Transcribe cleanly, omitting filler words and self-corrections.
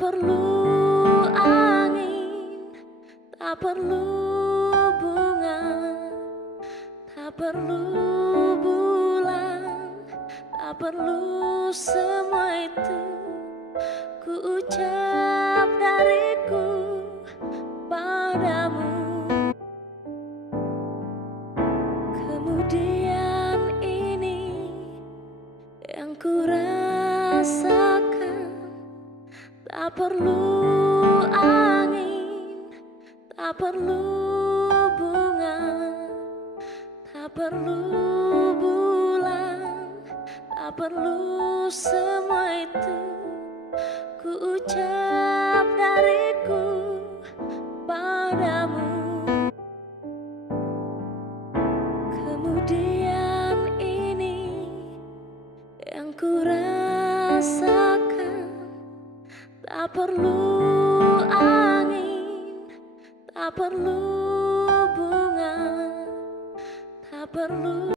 perlu angin, tak perlu bunga, tak perlu bulan, tak perlu semua itu. Ku ucap dariku padamu. Kemudian ini yang ku rasakan, tak perlu angin, tak perlu bunga, tak perlu bulan, tak perlu semua itu. Ku ucap dariku padamu. Kemudian ini yang ku rasakan, tak perlu angin, tak perlu bunga, tak perlu